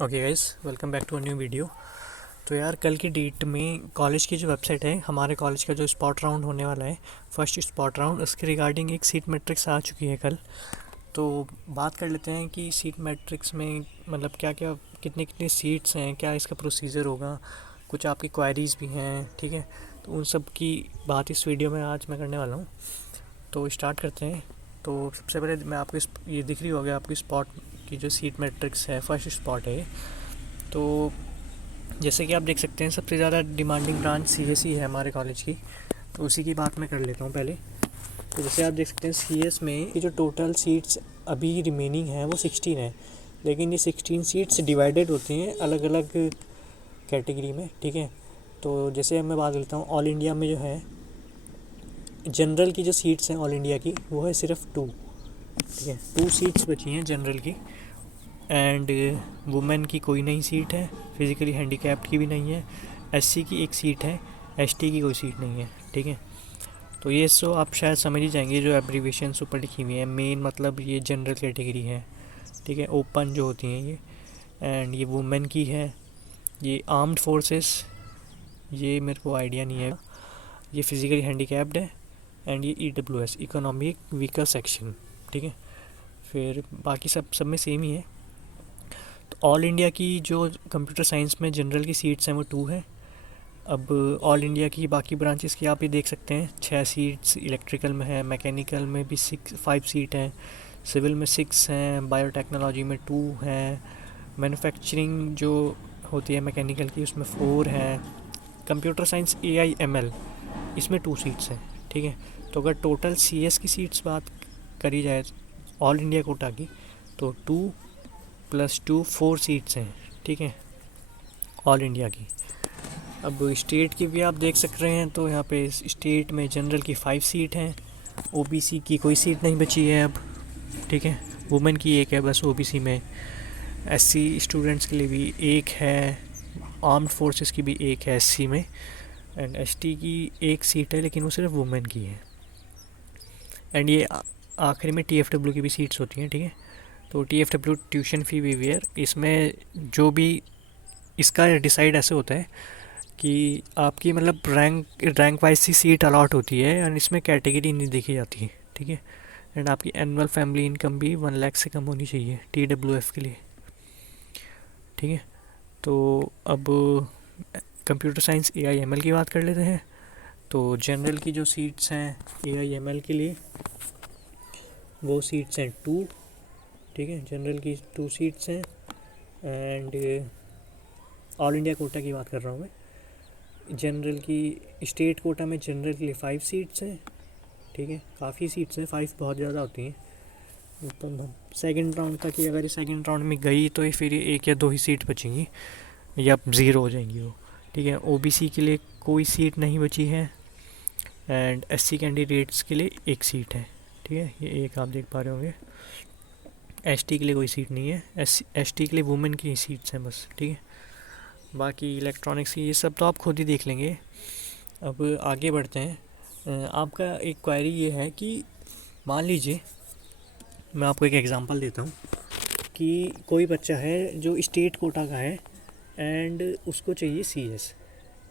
Okay guys, welcome back to a new video. तो यार, कल की डेट में कॉलेज की जो वेबसाइट है, हमारे कॉलेज का जो स्पॉट राउंड होने वाला है, फर्स्ट स्पॉट राउंड, उसके रिगार्डिंग एक सीट मैट्रिक्स आ चुकी है कल। तो बात कर लेते हैं कि सीट मैट्रिक्स में मतलब क्या क्या, कितनी कितनी सीट्स हैं, क्या इसका प्रोसीजर होगा, कुछ आपकी क्वायरीज़ भी हैं, ठीक है। तो उन सब की बात इस वीडियो में आज मैं करने वाला हूँ। तो स्टार्ट करते हैं। तो सबसे पहले मैं आपको ये दिख रही होगी आपकी स्पॉट की जो सीट मैट्रिक्स है, फर्स्ट स्पॉट है। तो जैसे कि आप देख सकते हैं, सबसे ज़्यादा डिमांडिंग ब्रांच सीएसई है हमारे कॉलेज की। तो उसी की बात मैं कर लेता हूँ पहले। तो जैसे आप देख सकते हैं, सीएस में की जो टोटल सीट्स अभी रिमेनिंग है वो 16 है। लेकिन ये 16 सीट्स डिवाइडेड होती हैं अलग अलग कैटेगरी में, ठीक है। तो जैसे मैं बात करता हूँ, ऑल इंडिया में जो है जनरल की जो सीट्स हैं ऑल इंडिया की, वो है सिर्फ 2, ठीक है। 2 सीट्स बची हैं जनरल की। एंड वुमेन की कोई नहीं सीट है, फिज़िकली हैंडीकैप्ड की भी नहीं है, एससी की एक सीट है, एसटी की कोई सीट नहीं है, ठीक है। तो ये सो आप शायद समझ ही जाएंगे, जो एब्रीविएशंस ऊपर लिखी हुई है, मेन मतलब ये जनरल कैटेगरी है, ठीक है, ओपन जो होती हैं ये। एंड ये वुमेन की है, ये आर्म्ड फोर्सेस, ये मेरे को आइडिया नहीं है, ये फिज़िकली हैंडीकैप्ड है। एंड ये ईडब्ल्यूएस, इकोनॉमिक वीकर सेक्शन, ठीक है। फिर बाकी सब में सेम ही है। तो ऑल इंडिया की जो कंप्यूटर साइंस में जनरल की सीट्स हैं वो 2 है। अब ऑल इंडिया की बाकी ब्रांचेस की आप ये देख सकते हैं, 6 सीट्स इलेक्ट्रिकल में है, मैकेनिकल में भी 5 सीट हैं, सिविल में 6 हैं, बायोटेक्नोलॉजी में 2 हैं, मैन्युफैक्चरिंग जो होती है मैकेनिकल की उसमें 4 हैं, कंप्यूटर साइंस AIML इसमें 2 सीट्स हैं, ठीक है। तो अगर टोटल CS की सीट्स बात करी जाए ऑल इंडिया कोटा की, तो 2 + 2 4 सीट्स हैं, ठीक है, ऑल इंडिया की। अब स्टेट की भी आप देख सक रहे हैं, तो यहाँ पे स्टेट में जनरल की 5 सीट हैं, ओबीसी की कोई सीट नहीं बची है अब, ठीक है। वुमेन की एक है बस ओबीसी में, एससी स्टूडेंट्स के लिए भी एक है, आर्म्ड फोर्सेस की भी एक है एससी में, एंड एसटी की एक सीट है लेकिन वो सिर्फ वुमेन की है। एंड ये आखिरी में टीएफडब्ल्यू की भी सीट्स होती हैं, ठीक है। तो टीएफडब्ल्यू ट्यूशन फ़ी वेवियर, इसमें जो भी इसका डिसाइड ऐसे होता है कि आपकी मतलब रैंक वाइज सी सीट अलॉट होती है, और इसमें कैटेगरी नहीं देखी जाती है, ठीक है। एंड आपकी एनुअल फैमिली इनकम भी 1 लाख से कम होनी चाहिए TWF के लिए, ठीक है। तो अब कंप्यूटर साइंस AIML की बात कर लेते हैं। तो जनरल की जो सीट्स हैं AIML के लिए, वो सीट्स हैं 2, ठीक है, जनरल की 2 सीट्स हैं। एंड ऑल इंडिया कोटा की बात कर रहा हूँ मैं। जनरल की स्टेट कोटा में जनरल के लिए 5 सीट्स हैं, ठीक है, काफ़ी सीट्स हैं, 5 बहुत ज़्यादा होती हैं। तो सेकंड राउंड तक ही, अगर ये सेकंड राउंड में गई तो ये फिर ये 1 या 2 ही सीट बचेंगी, या 0 हो जाएंगी वो, ठीक है। ओबीसी के लिए कोई सीट नहीं बची है, एंड एससी कैंडिडेट्स के लिए 1 सीट है, ठीक है, ये एक आप देख पा रहे होंगे। एसटी के लिए कोई सीट नहीं है, एसटी के लिए वुमेन की सीट्स हैं बस, ठीक है। बाकी इलेक्ट्रॉनिक्स की ये सब तो आप खुद ही देख लेंगे। अब आगे बढ़ते हैं। आपका एक क्वेरी ये है कि मान लीजिए, मैं आपको एक एग्जांपल देता हूँ कि कोई बच्चा है जो स्टेट कोटा का है, एंड उसको चाहिए CS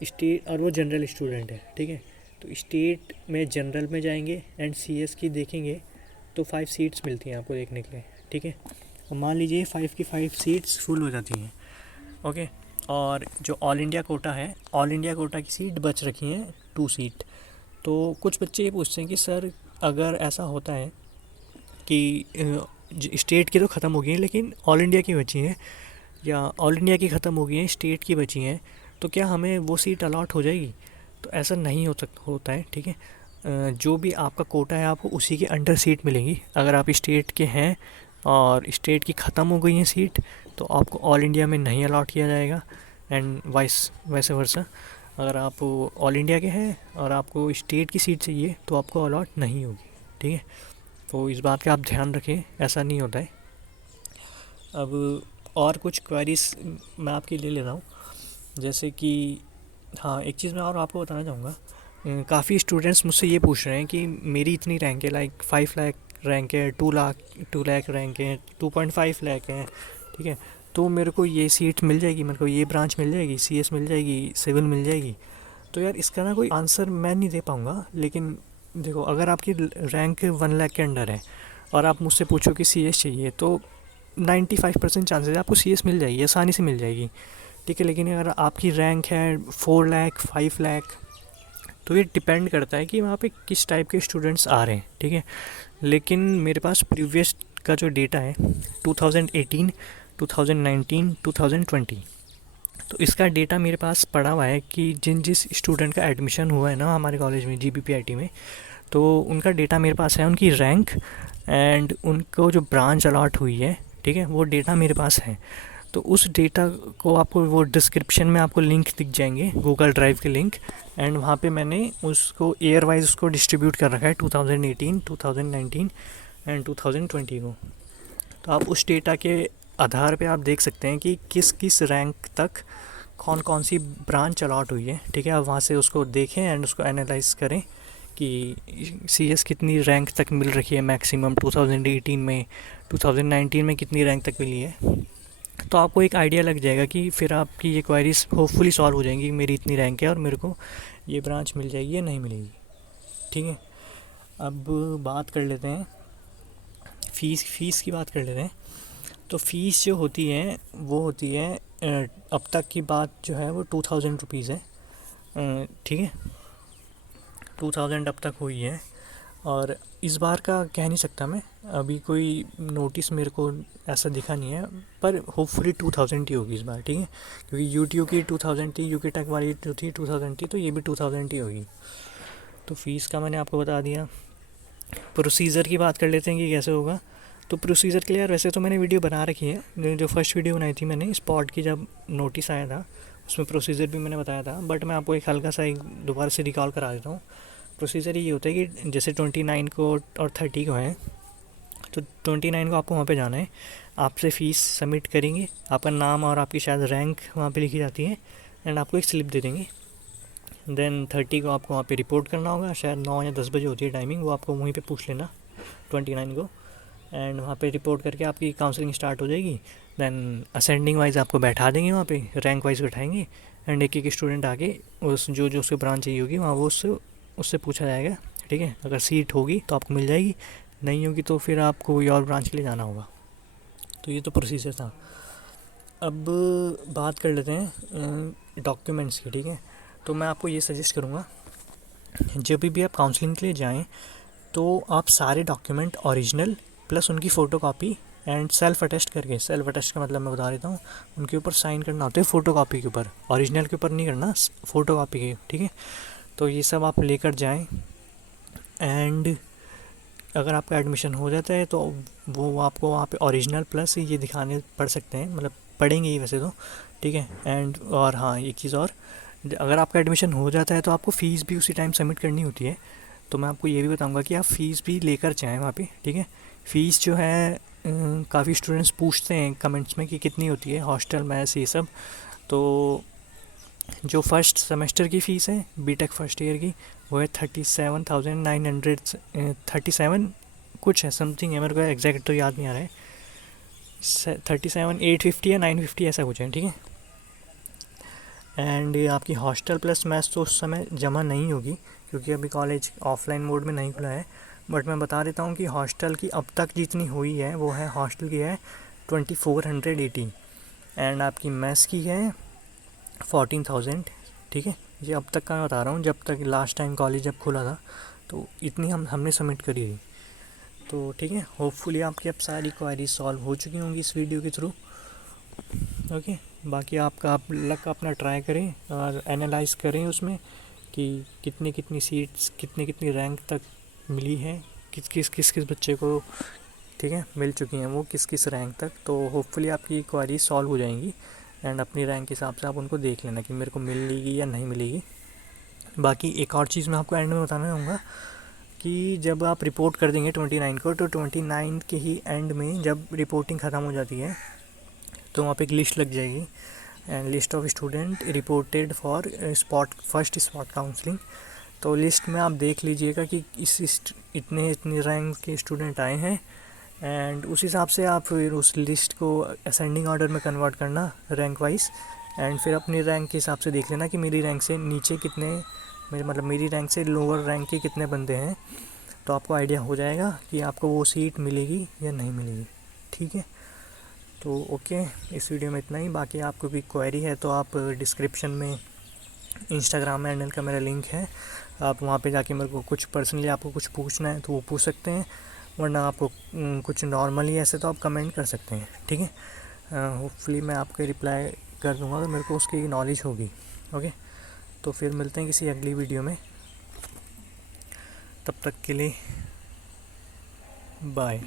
स्टेट, और वो जनरल स्टूडेंट है, ठीक है। तो स्टेट में जनरल में जाएंगे एंड CS की देखेंगे, तो 5 सीट्स मिलती हैं आपको देखने के लिए, ठीक है। और मान लीजिए 5 की 5 सीट्स फुल हो जाती हैं, ओके। और जो ऑल इंडिया कोटा है, ऑल इंडिया कोटा की सीट बच रखी हैं 2 सीट। तो कुछ बच्चे ये पूछते हैं कि सर, अगर ऐसा होता है कि स्टेट की तो ख़त्म हो गई हैं लेकिन ऑल इंडिया की बची हैं, या ऑल इंडिया की ख़त्म हो गई हैं स्टेट की बची हैं, तो क्या हमें वो सीट अलॉट हो जाएगी? तो ऐसा नहीं होता है, ठीक है। जो भी आपका कोटा है आपको उसी के अंडर सीट मिलेंगी। अगर आप स्टेट के हैं और स्टेट की ख़त्म हो गई है सीट, तो आपको ऑल इंडिया में नहीं अलॉट किया जाएगा, एंड वैसे वर्सा। अगर आप ऑल इंडिया के हैं और आपको स्टेट की सीट चाहिए, तो आपको अलॉट नहीं होगी, ठीक है। तो इस बात का आप ध्यान रखें, ऐसा नहीं होता है। अब और कुछ क्वेरीज मैं आपके ले लेता हूँ, जैसे कि हाँ, एक चीज़ मैं और आपको बताना चाहूँगा। काफ़ी स्टूडेंट्स मुझसे ये पूछ रहे हैं कि मेरी इतनी रैंक है, लाइक 5 लाख रैंक है, 2 लाख रैंक है, 2.5 लाख है, ठीक है। तो मेरे को ये सीट मिल जाएगी, मेरे को ये ब्रांच मिल जाएगी, सीएस मिल जाएगी, सिविल मिल जाएगी। तो यार इसका ना कोई आंसर मैं नहीं दे पाऊँगा। लेकिन देखो, अगर आपकी रैंक 1 लाख के अंडर है और आप मुझसे पूछो कि सीएस चाहिए, तो 95% चांसेस है आपको सीएस मिल जाएगी, आसानी से मिल जाएगी, ठीक है। लेकिन अगर आपकी रैंक है 4 लाख 5 लाख, तो ये डिपेंड करता है कि वहाँ पे किस टाइप के स्टूडेंट्स आ रहे हैं, ठीक है। लेकिन मेरे पास प्रीवियस का जो डेटा है 2018, 2019, 2020, तो इसका डेटा मेरे पास पड़ा हुआ है कि जिस स्टूडेंट का एडमिशन हुआ है ना हमारे कॉलेज में, जीबीपीआईटी में, तो उनका डेटा मेरे पास है, उनकी रैंक एंड उनको जो ब्रांच अलॉट हुई है, ठीक है, वो डेटा मेरे पास है। तो उस डेटा को आपको वो डिस्क्रिप्शन में आपको लिंक दिख जाएंगे, गूगल ड्राइव के लिंक, एंड वहाँ पे मैंने उसको ईयर वाइज उसको डिस्ट्रीब्यूट कर रखा है 2018, 2019 एंड 2020 को। तो आप उस डेटा के आधार पे आप देख सकते हैं कि किस किस रैंक तक कौन कौन सी ब्रांच अलॉट हुई है, ठीक है। आप वहाँ से उसको देखें एंड उसको एनालाइज करें कि सीएस कितनी रैंक तक मिल रखी है मैक्सिमम 2018 में, 2019 में कितनी रैंक तक मिली है। तो आपको एक आइडिया लग जाएगा कि फिर आपकी ये क्वेरीज होपफुली सॉल्व हो जाएंगी, मेरी इतनी रैंक है और मेरे को ये ब्रांच मिल जाएगी या नहीं मिलेगी, ठीक है। अब बात कर लेते हैं फ़ीस की बात कर लेते हैं। तो फ़ीस जो होती है वो होती है, अब तक की बात जो है वो 2000 रुपीज़ है, ठीक है। 2000 अब तक हुई है, और इस बार का कह नहीं सकता मैं, अभी कोई नोटिस मेरे को ऐसा दिखा नहीं है, पर होपफुली 2000 ही होगी इस बार, ठीक है। क्योंकि यूटीयू की 2000 थी, यूके टेक वाली जो थी 2000 थी, तो ये भी 2000 ही होगी। तो फ़ीस का मैंने आपको बता दिया। प्रोसीजर की बात कर लेते हैं कि कैसे होगा। तो प्रोसीजर के लिए यार वैसे तो मैंने वीडियो बना रखी है, जो फर्स्ट वीडियो बनाई थी मैंने स्पॉट की, जब नोटिस आया था उसमें प्रोसीजर भी मैंने बताया था, बट मैं आपको एक हल्का सा एक दोबारा से रिकॉल करा देता हूँ। प्रोसीजर ये होता है कि जैसे 29 को और 30 को है, तो 29 को आपको वहाँ पे जाना है, आपसे फ़ीस सबमिट करेंगे, आपका नाम और आपकी शायद रैंक वहाँ पे लिखी जाती है, एंड आपको एक स्लिप दे देंगे। देन 30 को आपको वहाँ पे रिपोर्ट करना होगा, शायद 9 या 10 बजे होती है टाइमिंग, वो आपको वहीं पे पूछ लेना 29 को, एंड वहाँ पे रिपोर्ट करके आपकी काउंसलिंग स्टार्ट हो जाएगी। देन असेंडिंग वाइज आपको बैठा देंगे वहाँ पे, रैंक वाइज बैठाएंगे, एंड एक एक स्टूडेंट आके उस जो जो उसकी ब्रांच चाहिए होगी वहाँ वो उससे पूछा जाएगा, ठीक है। अगर सीट होगी तो आपको मिल जाएगी, नहीं होगी तो फिर आपको कोई और ब्रांच के लिए जाना होगा। तो ये तो प्रोसीजर था। अब बात कर लेते हैं डॉक्यूमेंट्स की, ठीक है। तो मैं आपको ये सजेस्ट करूँगा, जब भी आप काउंसलिंग के लिए जाएं तो आप सारे डॉक्यूमेंट ओरिजिनल प्लस उनकी photo copy and self attest करके, सेल्फ अटेस्ट का मतलब मैं बता देता हूँ, उनके ऊपर साइन करना होता है फ़ोटो कापी के ऊपर, ओरिजिनल के ऊपर नहीं करना, फ़ोटो कापी के, ठीक है। तो ये सब आप लेकर जाएं, एंड अगर आपका एडमिशन हो जाता है तो वो आपको वहाँ पे ओरिजिनल प्लस ये दिखाने पड़ सकते हैं, मतलब पड़ेंगे ही वैसे तो, ठीक है। एंड और हाँ, एक चीज़ और, अगर आपका एडमिशन हो जाता है तो आपको फ़ीस भी उसी टाइम सबमिट करनी होती है। तो मैं आपको ये भी बताऊंगा कि आप फ़ीस भी लेकर जाएँ वहाँ पे, ठीक है। फ़ीस जो है काफ़ी स्टूडेंट्स पूछते हैं कमेंट्स में कि कितनी होती है, हॉस्टल मैस ये सब। तो जो फर्स्ट सेमेस्टर की फ़ीस है बीटेक फर्स्ट ईयर की, वो है 37,900, 37 कुछ है समथिंग है, मेरे को एग्जैक्ट तो याद नहीं आ रहा है, 37,850 या 950 ऐसा कुछ है, ठीक है। एंड आपकी हॉस्टल प्लस मैथ्स तो उस समय जमा नहीं होगी क्योंकि अभी कॉलेज ऑफलाइन मोड में नहीं खुला है, बट मैं बता देता हूँ कि हॉस्टल की अब तक जितनी हुई है वो है, हॉस्टल की है 2480, एंड आपकी मैथ्स की है 14,000, ठीक है। ये अब तक का मैं बता रहा हूँ, जब तक लास्ट टाइम कॉलेज जब खुला था तो इतनी हमने सबमिट करी थी। तो ठीक है, होपफुली आपकी अब सारी क्वेरीज सॉल्व हो चुकी होंगी इस वीडियो के थ्रू। ओके, बाकी आपका आप लक अपना ट्राई करें और एनालाइज करें उसमें कि कितनी कितनी सीट्स, कितनी कितनी रैंक तक मिली है, किस किस बच्चे को, ठीक है, मिल चुकी हैं वो किस किस रैंक तक। तो होपफुली आपकी क्वेरी सॉल्व हो जाएंगी, एंड अपनी रैंक के हिसाब से आप उनको देख लेना कि मेरे को मिलेगी या नहीं मिलेगी। बाकी एक और चीज़ मैं आपको एंड में बताना चाहूँगा कि जब आप रिपोर्ट कर देंगे 29 को, तो 29 के ही एंड में जब रिपोर्टिंग ख़त्म हो जाती है तो वहाँ पे एक लिस्ट लग जाएगी, and list of student reported for first spot counselling. तो लिस्ट में आप देख लीजिएगा कि इतने रैंक के स्टूडेंट आए हैं, एंड उस हिसाब से आप फिर उस लिस्ट को असेंडिंग ऑर्डर में कन्वर्ट करना रैंक वाइज, एंड फिर अपनी रैंक के हिसाब से देख लेना कि मेरी रैंक से नीचे कितने, मेरी रैंक से लोअर रैंक के कितने बंदे हैं, तो आपको आइडिया हो जाएगा कि आपको वो सीट मिलेगी या नहीं मिलेगी। ठीक है, तो ओके, इस वीडियो में इतना ही। बाकी आपको भी क्वेरी है तो आप डिस्क्रिप्शन में इंस्टाग्राम हैंडल का मेरा लिंक है, आप वहाँ पे जाके मेरे को कुछ पर्सनली आपको कुछ पूछना है तो वो पूछ सकते हैं, वरना आपको कुछ नॉर्मली ऐसे तो आप कमेंट कर सकते हैं। ठीक है, होपफुली मैं आपके रिप्लाई कर दूँगा तो मेरे को उसकी नॉलेज होगी। ओके, तो फिर मिलते हैं किसी अगली वीडियो में, तब तक के लिए बाय।